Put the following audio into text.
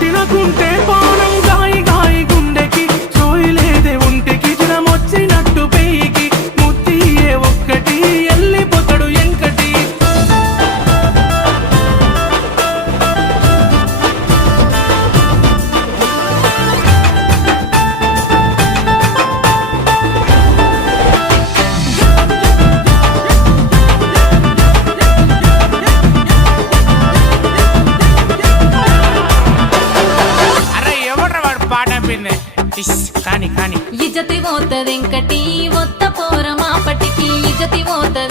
తినకుంటే పానం గాయి గాయి గుండెకి సోయిలేదే ఒంటికి జ్వరమొచ్చినట్టు పెయికి ముత్తియే ఒక్కటి ఎల్లిపోతాడు ఎంకటి అరే ఎవడ్రా వాడు పాట పిందే కానీ కానీ ఇజ్జతి పోతదెంకటి ఒత్త పోర మాపటికి ఇజ్జతి పోతది